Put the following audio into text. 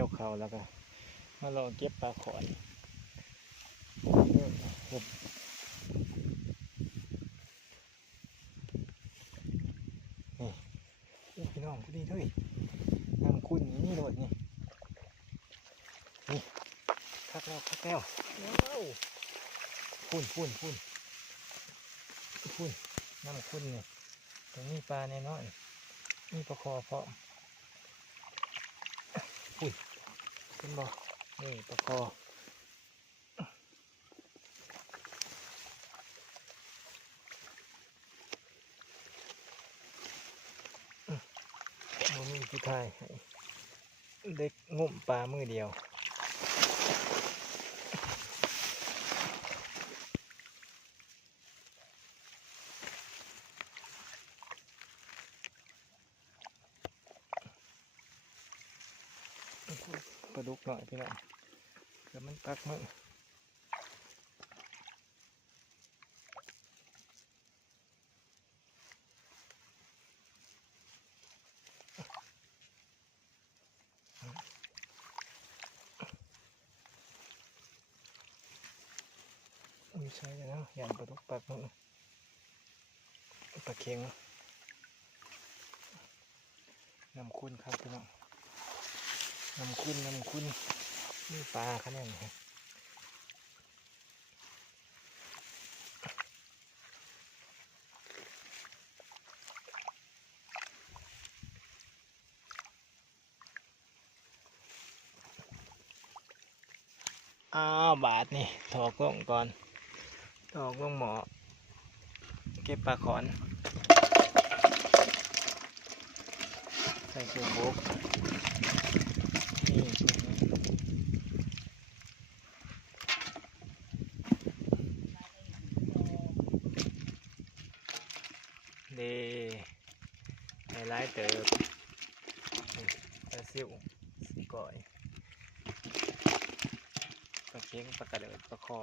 กี่ยวเขาแล้วก็มาลองเก็บปลาขอนนี่พี่น้องกูดีด้วยน้ำคุณนี่โดดนี่คักแล้วว้าวพุ่นน้ำคุณนี่ตรงนี้ปลาแน่นอนนี่ปลาคอเพาะพุ่นเป็นบ่นี่ปลาคอมันมีที่ทายเด็กงุ่มปลามือเดียวปลาดุกหน่อยพี่น้องเดี๋ยวมันตักมือไม่ใช่แล้วยันปลาดุกปักมือปลาเค็งน้ำคุณครับพี่น้องน้ำคุณนี่ปลาขนาดนี้อ้าวบาทนี่ถอกลงก่อนถอกลงหมอเก็บปลาขอนใส่ชูบุกนี่เดไฮไลท์เติบปลาซิวก่อยปลาเค็งปลากระเดิดปลาคอ